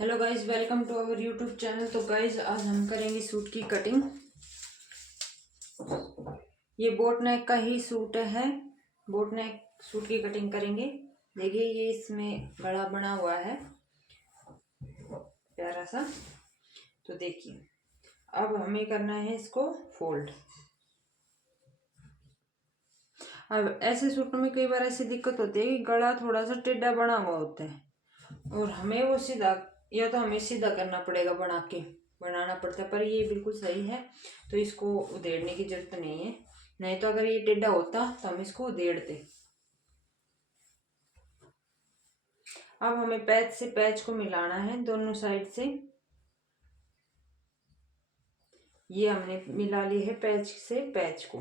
Hello guys, welcome to our YouTube channel. तो guys आज हम करेंगे सूट की कटिंग। ये बोट नेक का ही सूट है। बोट नेक सूट की कटिंग करेंगे। देखिए ये इसमें गला बना हुआ है प्यारा सा। तो देखिए अब हमें करना है इसको फोल्ड। अब ऐसे सूटों में कई बार ऐसी दिक्कत होती है कि गला थोड़ा सा टेढ़ा बना हुआ होता है और हमें वो सीधा, या तो हमें सीधा करना पड़ेगा, बनाना पड़ता है। पर ये बिल्कुल सही है तो इसको उधेड़ने की जरूरत नहीं है। नहीं तो अगर ये टेढ़ा होता तो हम इसको उधेड़ते। अब हमें पैच से पैच को मिलाना है दोनों साइड से। ये हमने मिला ली है पैच से पैच को।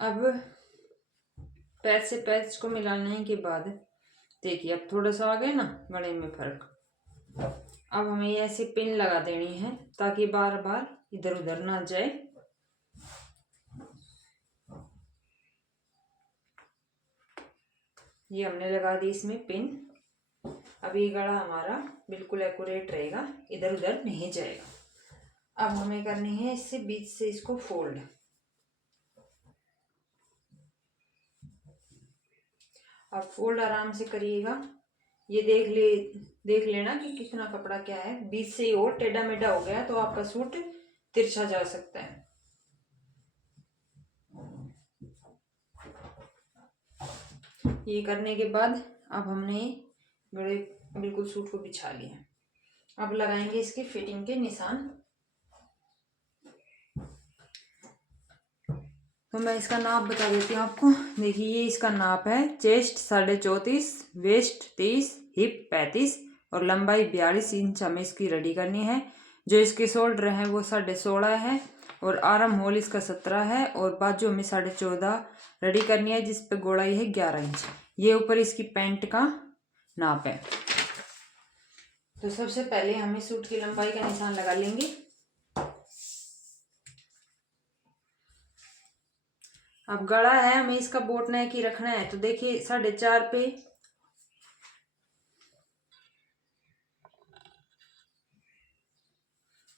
अब पैच से पैच को मिलाने के बाद देखिए अब थोड़ा सा आ गया ना गले में फर्क। अब हमें ऐसे पिन लगा देनी है ताकि बार बार इधर उधर ना जाए। ये हमने लगा दी इसमें पिन। अब ये गला हमारा बिल्कुल एक्यूरेट रहेगा, इधर उधर नहीं जाएगा। अब हमें करनी है इससे बीच से इसको फोल्ड। अब फोल्ड आराम से करिएगा। ये देख लेना कि कितना कपड़ा क्या है। बीच से ही और टेढ़ा मेढ़ा हो गया तो आपका सूट तिरछा जा सकता है। ये करने के बाद अब हमने गले बिल्कुल सूट को बिछा लिया। अब लगाएंगे इसकी फिटिंग के निशान। तो मैं इसका नाप बता देती हूँ आपको। देखिए ये इसका नाप है। चेस्ट 34.5, वेस्ट 30, हिप 35 और लंबाई 42 इंच हमें इसकी रेडी करनी है। जो इसके शोल्डर हैं वो 16.5 है और आर्म होल इसका 17 है और बाजू में 14.5 रेडी करनी है, जिस पे गोलाई है 11 इंच। ये ऊपर इसकी पैंट का नाप है। तो सबसे पहले हमें सूट की लंबाई का निशान लगा लेंगे। अब गला है हमें इसका बोट नेक ही रखना है। तो देखिए 4.5 पे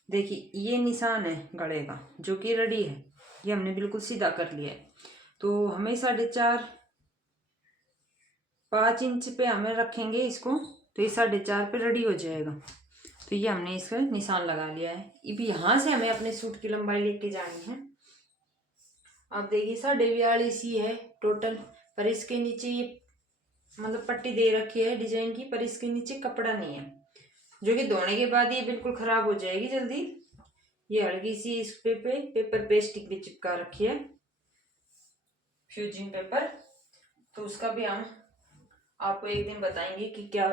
देखिए ये निशान है गले का जो कि रेडी है। ये हमने बिल्कुल सीधा कर लिया है। तो हमें 5.5 इंच पे हमें रखेंगे इसको। तो ये 4.5 पे रेडी हो जाएगा। तो ये हमने इसका निशान लगा लिया है। अब यहाँ से हमें अपने सूट की लंबाई लेके जानी है। अब देखिए 42.5 ही है टोटल। पर इसके नीचे ये मतलब पट्टी दे रखी है डिजाइन की, पर इसके नीचे कपड़ा नहीं है, जो कि धोने के बाद ये बिल्कुल खराब हो जाएगी जल्दी। ये हल्की सी इस पेपर पे स्टिक भी चिपका रखी है, फ्यूजिंग पेपर। तो उसका भी हम आपको एक दिन बताएंगे कि क्या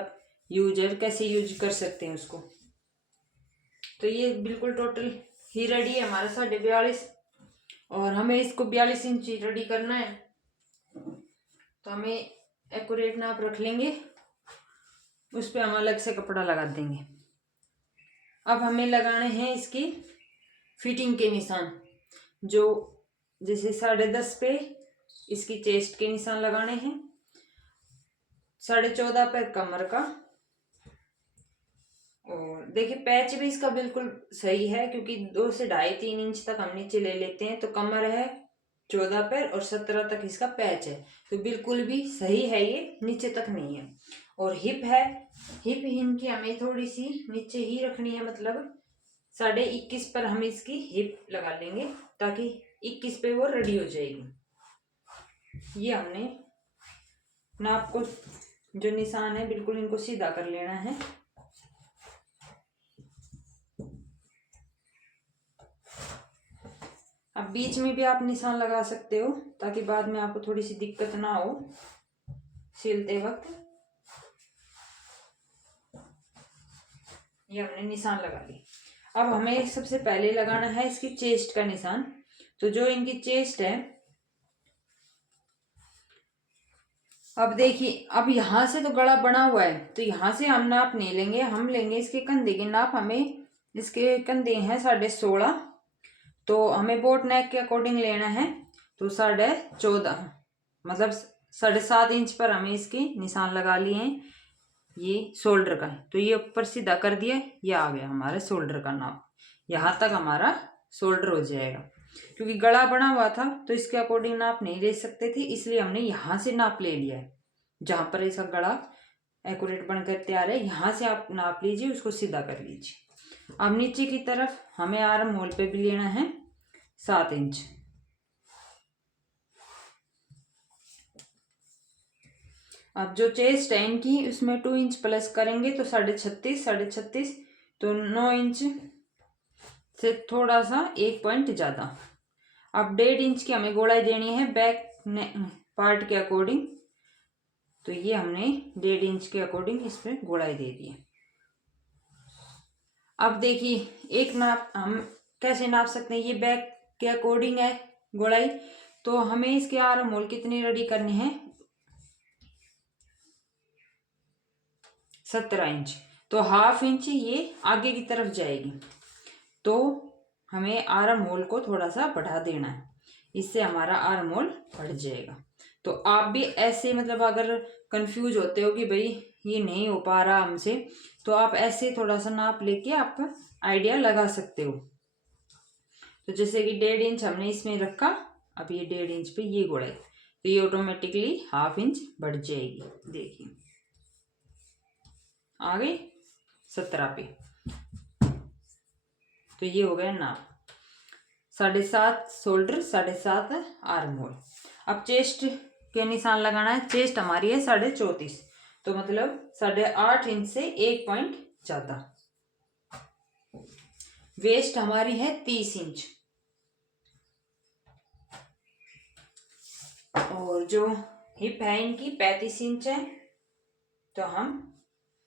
यूज है, कैसे यूज कर सकते हैं उसको। तो ये बिल्कुल टोटल ही रेडी है हमारा 42.5 और हमें इसको 42 इंच रेडी करना है। तो हमें एक्यूरेट नाप रख लेंगे, उस पर हम अलग से कपड़ा लगा देंगे। अब हमें लगाने हैं इसकी फिटिंग के निशान। जो जैसे 10.5 पे इसकी चेस्ट के निशान लगाने हैं, 14.5 पे कमर का। और देखिए पैच भी इसका बिल्कुल सही है क्योंकि 2 से 2.5-3 इंच तक हम नीचे ले लेते हैं। तो कमर है 14 पर और 17 तक इसका पैच है। तो बिल्कुल भी सही है, ये नीचे तक नहीं है। और हिप है, हिप इनकी हमें थोड़ी सी नीचे ही रखनी है, मतलब 21.5 पर हम इसकी हिप लगा लेंगे ताकि 21 पे वो रेडी हो जाएगी। ये हमने नाप को जो निशान है बिल्कुल इनको सीधा कर लेना है। अब बीच में भी आप निशान लगा सकते हो ताकि बाद में आपको थोड़ी सी दिक्कत ना हो सिलते वक्त। ये हमने निशान लगा ली। अब हमें सबसे पहले लगाना है इसकी चेस्ट का निशान। तो जो इनकी चेस्ट है, अब देखिए अब यहाँ से तो गला बना हुआ है तो यहाँ से हम नाप नहीं लेंगे, हम लेंगे इसके कंधे के नाप। हमें इसके कंधे हैं 16.5, तो हमें बोट नेक के अकॉर्डिंग लेना है। तो 14.5 मतलब 7.5 इंच पर हमें इसकी निशान लगा लिए हैं। ये शोल्डर का है, तो ये ऊपर सीधा कर दिया, ये आ गया हमारा शोल्डर का नाप। यहाँ तक हमारा शोल्डर हो जाएगा। क्योंकि गला बना हुआ था तो इसके अकॉर्डिंग नाप नहीं ले सकते थे, इसलिए हमने यहाँ से नाप ले लिया है। जहाँ पर इसका गला एक्यूरेट बनकर तैयार है, यहाँ से आप नाप लीजिए, उसको सीधा कर लीजिए। अब नीचे की तरफ हमें आर्म होल पे भी लेना है 7 इंच। अब जो चेस्ट है इनकी, उसमें 2 इंच प्लस करेंगे तो 36.5, 36.5, तो 9 इंच से थोड़ा सा 1 पॉइंट ज़्यादा। अब 1.5 इंच की हमें गोलाई देनी है बैक पार्ट के अकॉर्डिंग, तो ये हमने 1.5 इंच के अकॉर्डिंग इसमें गोलाई दे दी है। अब देखिए एक नाप हम कैसे नाप सकते हैं, ये बैक के अकॉर्डिंग है गोलाई, तो हमें इसके आर्म होल कितनी रेडी करनी है 17 इंच, तो 1/2 इंच ये आगे की तरफ जाएगी, तो हमें आर्म होल को थोड़ा सा बढ़ा देना है, इससे हमारा आर्म होल बढ़ जाएगा। तो आप भी ऐसे मतलब अगर कंफ्यूज होते हो कि भाई ये नहीं हो पा रहा हमसे, तो आप ऐसे थोड़ा सा नाप लेके आप आइडिया लगा सकते हो। तो जैसे कि 1.5 इंच हमने इसमें रखा, अब ये 1.5 इंच पे ये गोलाई, तो ये ऑटोमेटिकली 1/2 इंच बढ़ जाएगी। देखिए आ गई 17 पे, तो ये हो गया नाप 7.5 शोल्डर, 7.5 आर्म होल। अब चेस्ट के निशान लगाना है। चेस्ट हमारी है 34.5, तो मतलब 8.5 इंच से 1 पॉइंट ज्यादा। वेस्ट हमारी है 30 इंच, और जो हिप है इनकी 35 इंच है, तो हम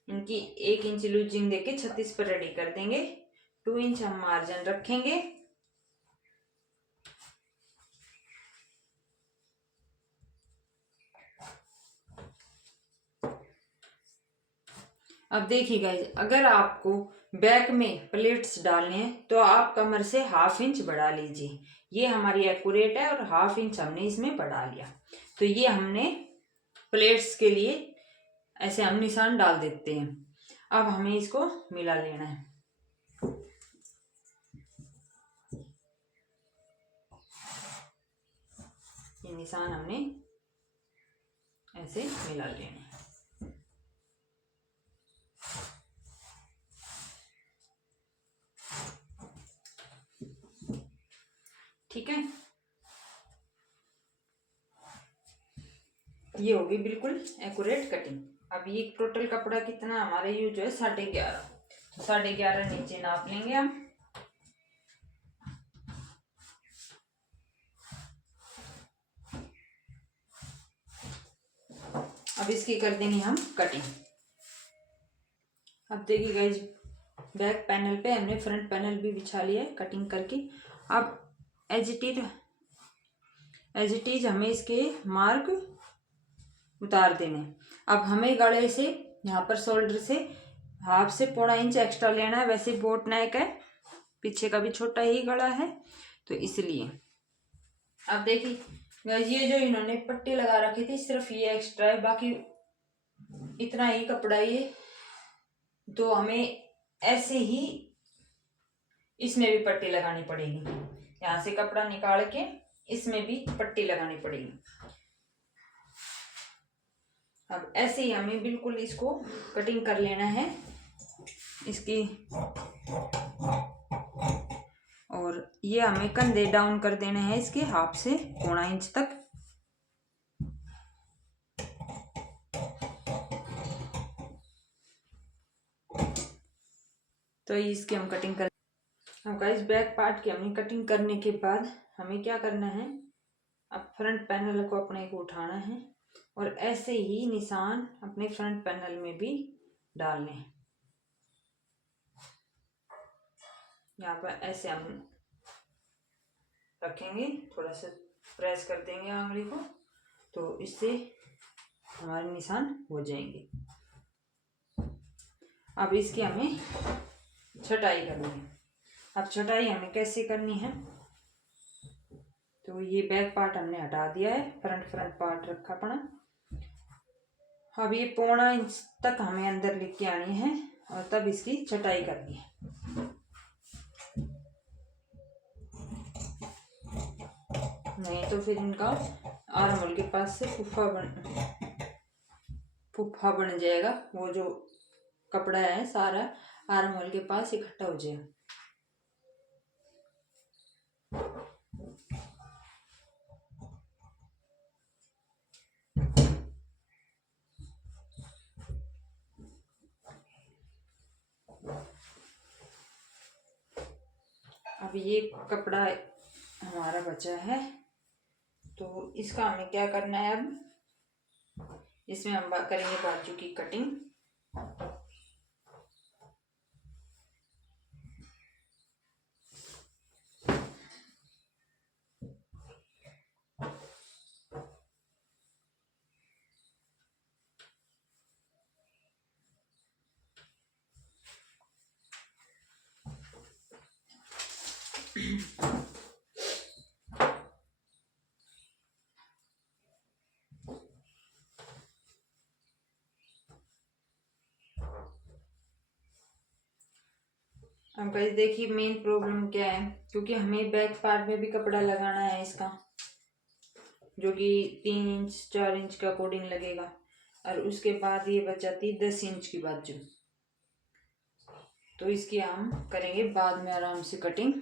इनकी 1 इंच लूजिंग देके 36 पर रेडी कर देंगे। 2 इंच हम मार्जिन रखेंगे। अब देखिए गाइस, अगर आपको बैक में प्लेट्स डालने हैं तो आप कमर से 1/2 इंच बढ़ा लीजिए। ये हमारी एक्यूरेट है और 1/2 इंच हमने इसमें बढ़ा लिया, तो ये हमने प्लेट्स के लिए ऐसे हम निशान डाल देते हैं। अब हमें इसको मिला लेना है। ये निशान हमने ऐसे मिला लेना है। ठीक है, ये होगी बिल्कुल एक्यूरेट कटिंग। अब ये टोटल कपड़ा कितना हमारा यूज है 11.5, तो 11.5 नीचे नाप लेंगे हम। अब इसकी कर देंगे हम कटिंग। अब देखिए गाइस, बैक पैनल पे हमने फ्रंट पैनल भी बिछा लिया है कटिंग करके। अब एज इट इज हमें इसके मार्क उतार देने। अब हमें गले से यहाँ पर शोल्डर से 1/2 से 1.25 इंच एक्स्ट्रा लेना है। वैसे बोट नेक है, पीछे का भी छोटा ही गला है, तो इसलिए। अब देखिए गाइस, ये जो इन्होंने पट्टी लगा रखी थी सिर्फ ये एक्स्ट्रा है, बाकी इतना ही कपड़ा ये, तो हमें ऐसे ही इसमें भी पट्टी लगानी पड़ेगी। यहाँ से कपड़ा निकाल के इसमें भी पट्टी लगानी पड़ेगी। अब ऐसे ही हमें बिल्कुल इसको कटिंग कर लेना है इसकी, और ये हमें कंधे डाउन कर देने हैं इसके 1/2 से 1.25 इंच तक। तो इसकी हम कटिंग कर। अब गाइस, बैक पार्ट की हमने कटिंग करने के बाद हमें क्या करना है, अब फ्रंट पैनल को अपने को उठाना है और ऐसे ही निशान अपने फ्रंट पैनल में भी डालने हैं। यहाँ पर ऐसे हम रखेंगे, थोड़ा सा प्रेस कर देंगे आंगली को, तो इससे हमारे निशान हो जाएंगे। अब इसकी हमें छटाई करनी है। अब छटाई हमें कैसे करनी है, तो ये बैक पार्ट हमने हटा दिया है, फ्रंट पार्ट रखा अपना। अब ये 1.25 इंच तक हमें अंदर लेके आनी है और तब इसकी छटाई करनी है। नहीं तो फिर इनका आर्म होल के पास से फुफ्फा बन जाएगा। वो जो कपड़ा है सारा आर्म होल के पास इकट्ठा हो जाएगा। अब ये कपड़ा हमारा बचा है तो इसका हमें क्या करना है। अब इसमें हम करेंगे बाजू की कटिंग। अब गाइस देखिए मेन प्रॉब्लम क्या है, क्योंकि हमें बैक पार्ट में भी कपड़ा लगाना है इसका, जो कि 3 इंच 4 इंच का अकॉर्डिंग लगेगा। और उसके बाद ये बचाती 10 इंच की बाजू। तो इसकी हम करेंगे बाद में आराम से कटिंग।